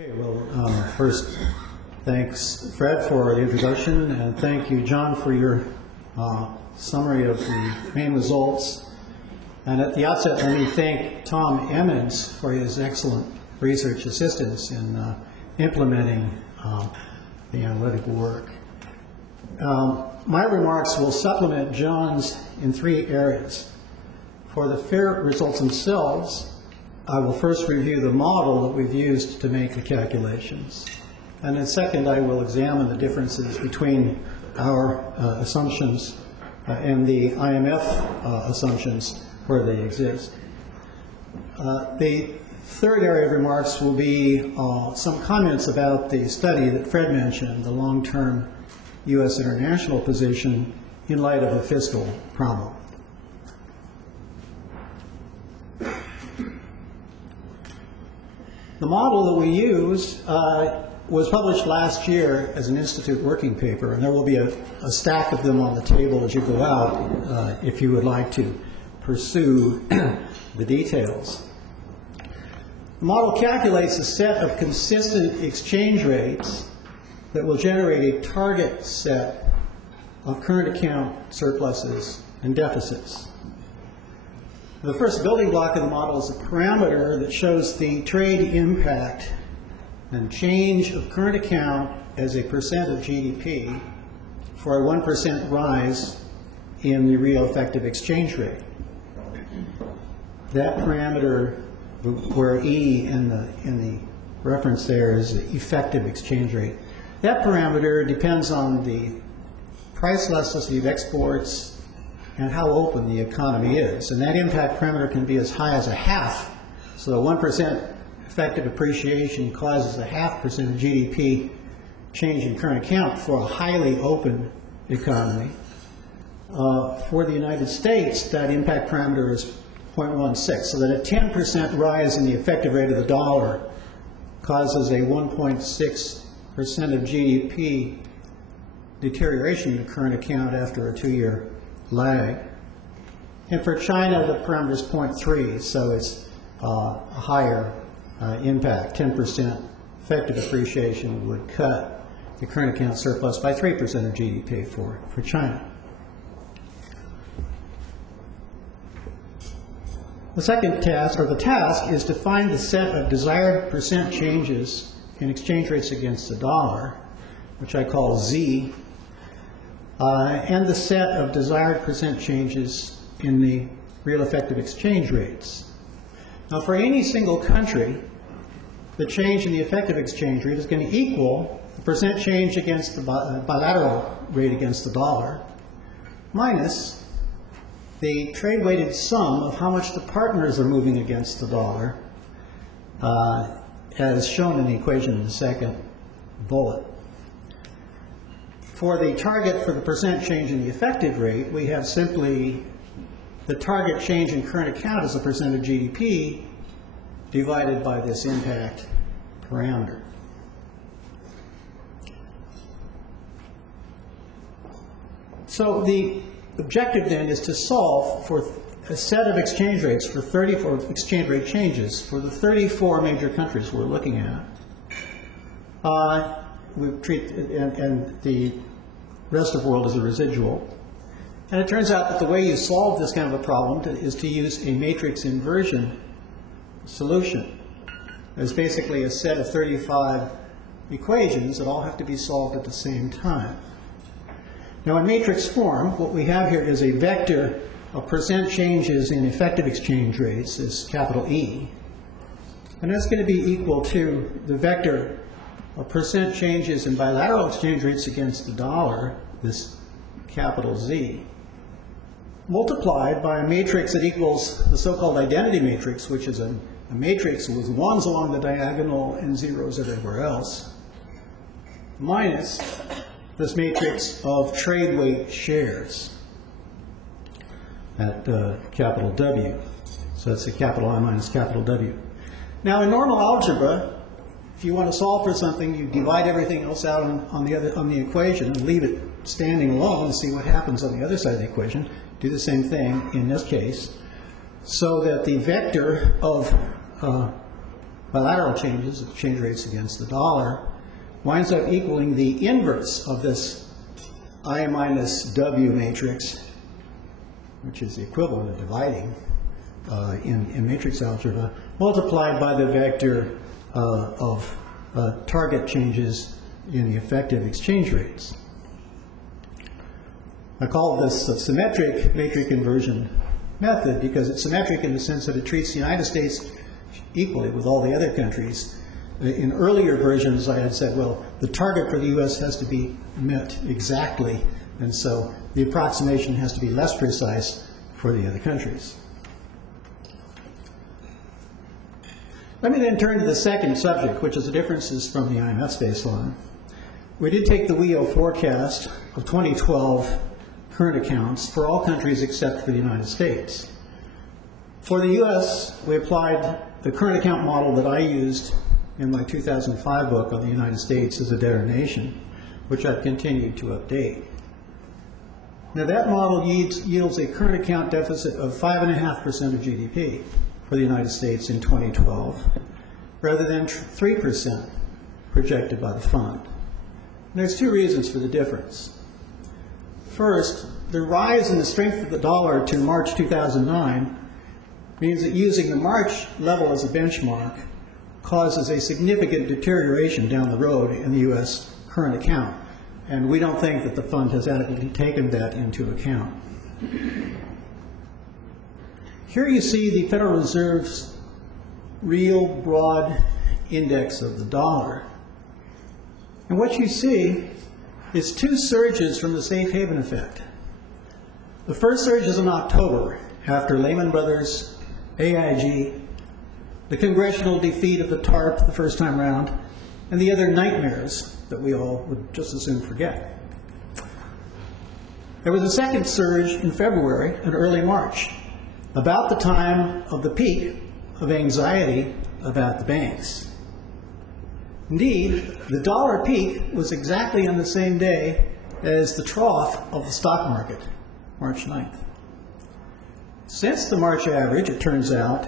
Okay, well, first, thanks, Fred, for the introduction, and thank you, John, for your summary of the main results. And at the outset, let me thank Tom Emmons for his excellent research assistance in implementing the analytical work. My remarks will supplement John's in three areas. For the FEER results themselves, I will first review the model that we've used to make the calculations. And then second, I will examine the differences between our assumptions and the IMF assumptions where they exist. The third area of remarks will be some comments about the study that Fred mentioned, the long-term U.S. international position in light of a fiscal problem. The model that we use was published last year as an Institute working paper, and there will be a stack of them on the table as you go out if you would like to pursue the details. The model calculates a set of consistent exchange rates that will generate a target set of current account surpluses and deficits. The first building block of the model is a parameter that shows the trade impact and change of current account as a percent of GDP for a 1% rise in the real effective exchange rate. That parameter, where E in the reference there is the effective exchange rate, that parameter depends on the price elasticity of exports and how open the economy is. And that impact parameter can be as high as a half. So 1% effective appreciation causes a 0.5% of GDP change in current account for a highly open economy. For the United States, that impact parameter is 0.16, so that a 10% rise in the effective rate of the dollar causes a 1.6% of GDP deterioration in the current account after a 2-year lag. And for China, the parameter is 0.3, so it's a higher impact. 10% effective appreciation would cut the current account surplus by 3% of GDP for China. The second task, or the task, is to find the set of desired percent changes in exchange rates against the dollar, which I call Z, and the set of desired percent changes in the real effective exchange rates. Now, for any single country, the change in the effective exchange rate is going to equal the percent change against the bilateral rate against the dollar minus the trade-weighted sum of how much the partners are moving against the dollar, as shown in the equation in the second bullet. For the target for the percent change in the effective rate, we have simply the target change in current account as a percent of GDP divided by this impact parameter. So the objective then is to solve for a set of exchange rates for 34 exchange rate changes for the 34 major countries we're looking at. We treat and the rest of the world as a residual. And it turns out that the way you solve this kind of a problem is to use a matrix inversion solution. There's basically a set of 35 equations that all have to be solved at the same time. Now, in matrix form, what we have here is a vector of percent changes in effective exchange rates, this capital E. And that's going to be equal to the vector of percent changes in bilateral exchange rates against the dollar, this capital Z, multiplied by a matrix that equals the so-called identity matrix, which is a matrix with ones along the diagonal and zeros everywhere else, minus this matrix of trade weight shares at capital W. So that's a capital I minus capital W. Now, in normal algebra, if you want to solve for something, you divide everything else out on the equation and leave it standing alone and see what happens on the other side of the equation. Do the same thing in this case, so that the vector of bilateral changes, exchange rates against the dollar, winds up equaling the inverse of this I minus W matrix, which is the equivalent of dividing in matrix algebra, multiplied by the vector of target changes in the effective exchange rates. I call this a symmetric matrix inversion method because it's symmetric in the sense that it treats the United States equally with all the other countries. In earlier versions, I had said, well, the target for the U.S. has to be met exactly, and so the approximation has to be less precise for the other countries. Let me then turn to the second subject, which is the differences from the Ims baseline. We did take the WEO forecast of 2012 current accounts for all countries except for the United States. For the U.S., we applied the current account model that I used in my 2005 book on the United States as a debtor nation, which I've continued to update. Now that model yields a current account deficit of 5.5% of GDP for the United States in 2012, rather than 3% projected by the fund. And there's two reasons for the difference. First, the rise in the strength of the dollar to March 2009 means that using the March level as a benchmark causes a significant deterioration down the road in the U.S. current account. And we don't think that the fund has adequately taken that into account. Here you see the Federal Reserve's real broad index of the dollar. And what you see is two surges from the safe haven effect. The first surge is in October, after Lehman Brothers, AIG, the congressional defeat of the TARP the first time around, and the other nightmares that we all would just as soon forget. There was a second surge in February and early March, about the time of the peak of anxiety about the banks. Indeed, the dollar peak was exactly on the same day as the trough of the stock market, March 9th. Since the March average, it turns out,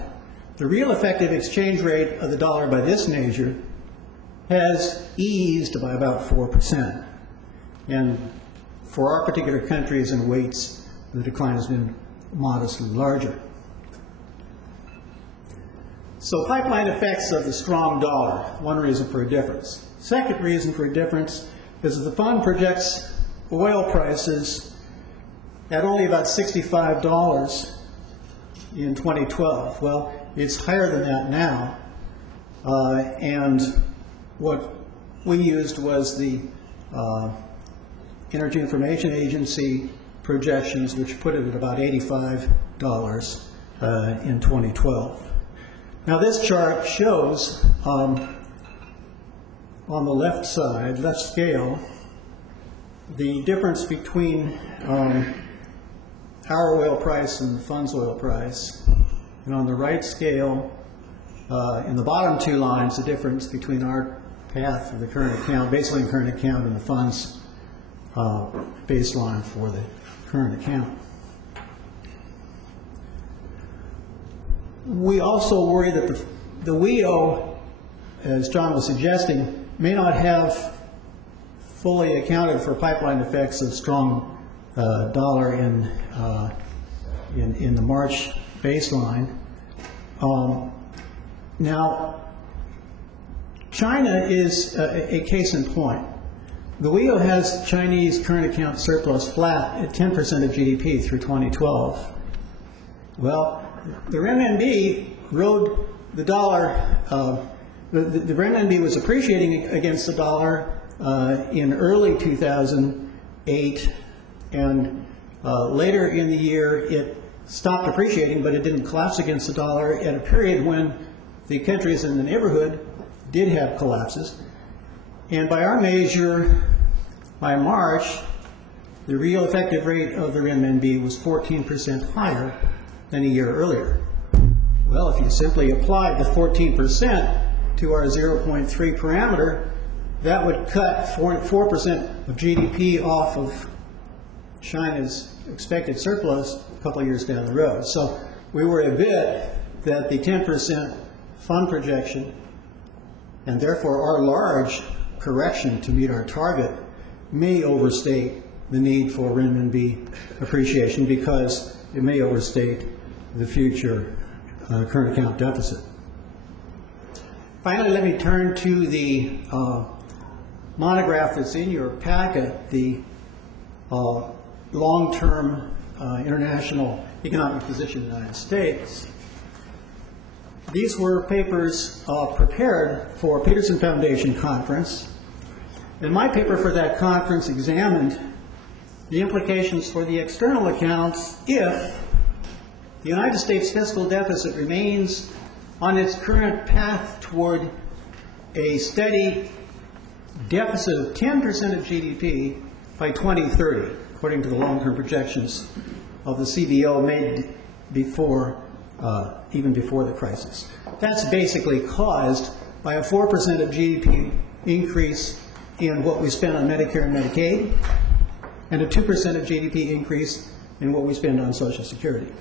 the real effective exchange rate of the dollar by this measure has eased by about 4%. And for our particular countries and weights, the decline has been modestly larger. So pipeline effects of the strong dollar, one reason for a difference. Second reason for a difference is that the fund projects oil prices at only about $65 in 2012. Well, it's higher than that now, and what we used was the Energy Information Agency projections, which put it at about $85 in 2012. Now this chart shows on the left side, left scale, the difference between our oil price and the fund's oil price. And on the right scale, in the bottom two lines, the difference between our path of the current account, baseline current account, and the fund's baseline for the current account. We also worry that the WEO, as John was suggesting, may not have fully accounted for pipeline effects of strong dollar in the March baseline. Now, China is a case in point. The WEO has Chinese current account surplus flat at 10% of GDP through 2012. Well, the renminbi rode the dollar, the renminbi was appreciating against the dollar in early 2008, and later in the year it stopped appreciating, but it didn't collapse against the dollar at a period when the countries in the neighborhood did have collapses. And by our measure, by March, the real effective rate of the renminbi was 14% higher than a year earlier. Well, if you simply applied the 14% to our 0.3 parameter, that would cut 4% of GDP off of China's expected surplus a couple of years down the road. So we worry a bit that the 10% fund projection and therefore our large correction to meet our target may overstate the need for renminbi appreciation because it may overstate the future current account deficit. Finally, let me turn to the monograph that's in your packet, the long-term international economic position of the United States. These were papers prepared for a Peterson Foundation conference, and my paper for that conference examined the implications for the external accounts if the United States fiscal deficit remains on its current path toward a steady deficit of 10% of GDP by 2030, according to the long-term projections of the CBO made before, even before the crisis. That's basically caused by a 4% of GDP increase in what we spend on Medicare and Medicaid, and a 2% of GDP increase in what we spend on Social Security.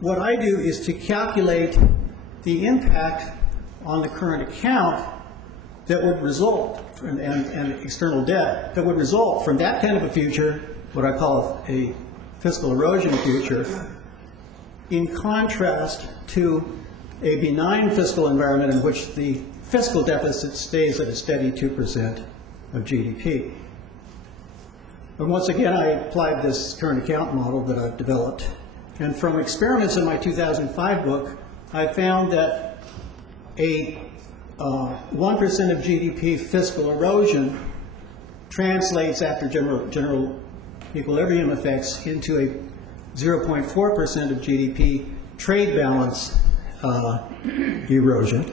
What I do is to calculate the impact on the current account that would result, and external debt, that would result from that kind of a future, what I call a fiscal erosion future, in contrast to a benign fiscal environment in which the fiscal deficit stays at a steady 2% of GDP. And once again, I applied this current account model that I've developed. And from experiments in my 2005 book, I found that a 1% of GDP fiscal erosion translates, after general equilibrium effects, into a 0.4% of GDP trade balance erosion.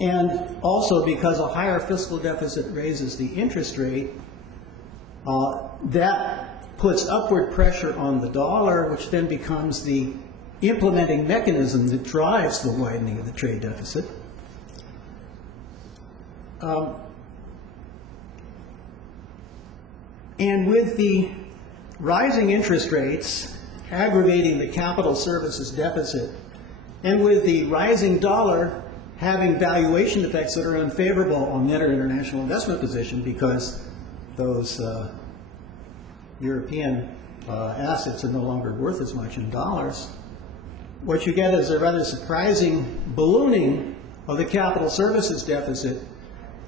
And also, because a higher fiscal deficit raises the interest rate, that puts upward pressure on the dollar, which then becomes the implementing mechanism that drives the widening of the trade deficit. And with the rising interest rates aggravating the capital services deficit, and with the rising dollar having valuation effects that are unfavorable on net international investment position because those European assets are no longer worth as much in dollars, what you get is a rather surprising ballooning of the capital services deficit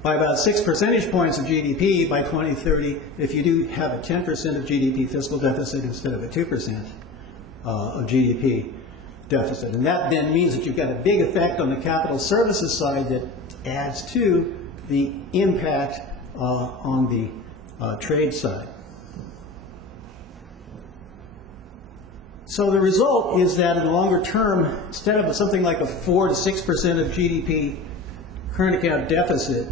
by about 6 percentage points of GDP by 2030 if you do have a 10% of GDP fiscal deficit instead of a 2% of GDP deficit. And that then means that you've got a big effect on the capital services side that adds to the impact on the trade side. So the result is that in the longer term, instead of something like a 4 to 6% of GDP current account deficit,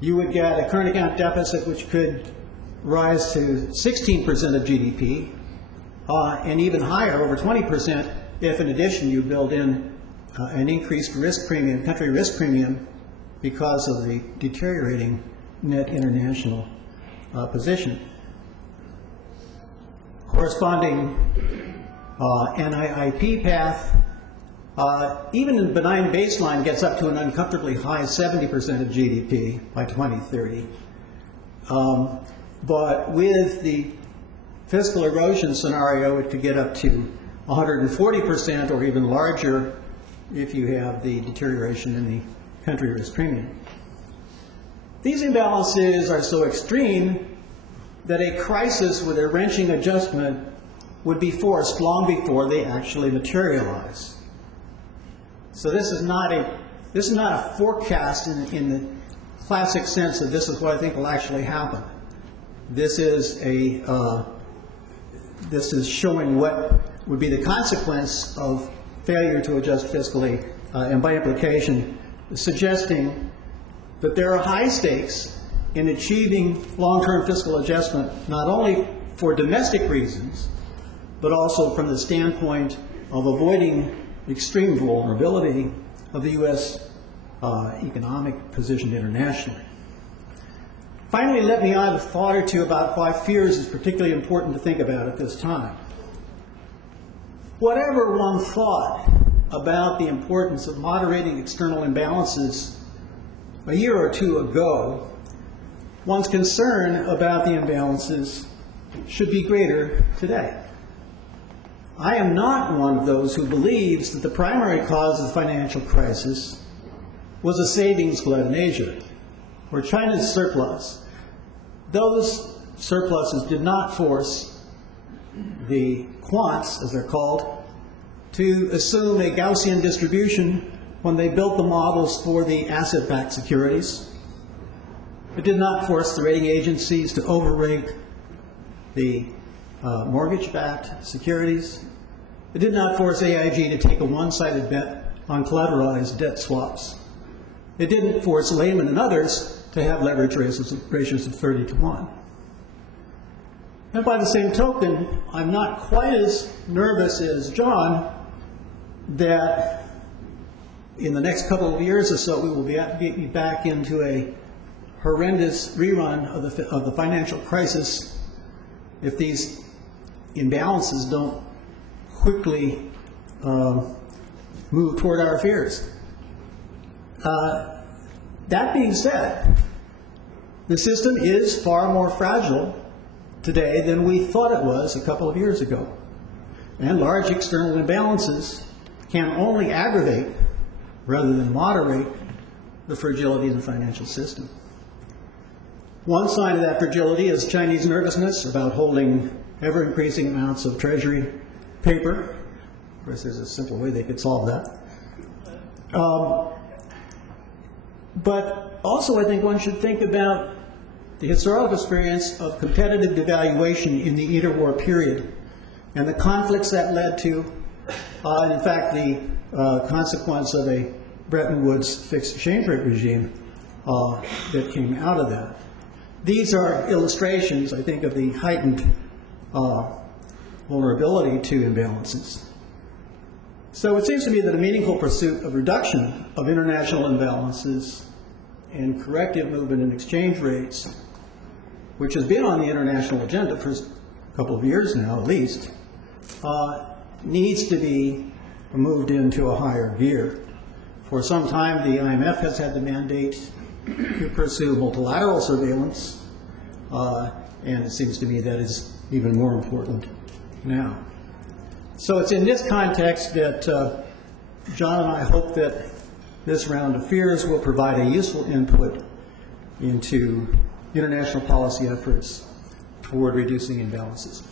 you would get a current account deficit which could rise to 16% of GDP, and even higher, over 20%, if in addition you build in an increased risk premium, country risk premium, because of the deteriorating net international position. Corresponding NIIP path, even in benign baseline, gets up to an uncomfortably high 70% of GDP by 2030. But with the fiscal erosion scenario, it could get up to 140% or even larger if you have the deterioration in the country risk premium. These imbalances are so extreme that a crisis with a wrenching adjustment would be forced long before they actually materialize. So this is not a forecast in the classic sense that this is what I think will actually happen. This is showing what would be the consequence of failure to adjust fiscally, and by implication, suggesting that there are high stakes in achieving long-term fiscal adjustment, not only for domestic reasons, but also from the standpoint of avoiding extreme vulnerability of the U.S. Economic position internationally. Finally, let me add a thought or two about why FEERs is particularly important to think about at this time. whatever one thought about the importance of moderating external imbalances a year or two ago, one's concern about the imbalances should be greater today. I am not one of those who believes that the primary cause of the financial crisis was a savings glut in Asia, or China's surplus. Those surpluses did not force the quants, as they're called, to assume a Gaussian distribution when they built the models for the asset-backed securities. It did not force the rating agencies to overrate the mortgage-backed securities. It did not force AIG to take a one-sided bet on collateralized debt swaps. It didn't force Lehman and others to have leverage ratios of 30 to 1. And by the same token, I'm not quite as nervous as John that in the next couple of years or so we will be back into a horrendous rerun of the financial crisis if these imbalances don't quickly move toward our fears. That being said, the system is far more fragile today than we thought it was a couple of years ago. And large external imbalances can only aggravate rather than moderate the fragility of the financial system. One sign of that fragility is Chinese nervousness about holding ever-increasing amounts of treasury paper. Of course, there's a simple way they could solve that. But also I think one should think about the historical experience of competitive devaluation in the interwar period and the conflicts that led to, and in fact the consequence of a Bretton Woods fixed exchange rate regime that came out of that. These are illustrations, I think, of the heightened vulnerability to imbalances. So it seems to me that a meaningful pursuit of reduction of international imbalances and corrective movement in exchange rates, which has been on the international agenda for a couple of years now at least, needs to be moved into a higher gear. For some time, the IMF has had the mandate to pursue multilateral surveillance, and it seems to me that is even more important now. So it's in this context that John and I hope that this round of FEERs will provide a useful input into international policy efforts toward reducing imbalances.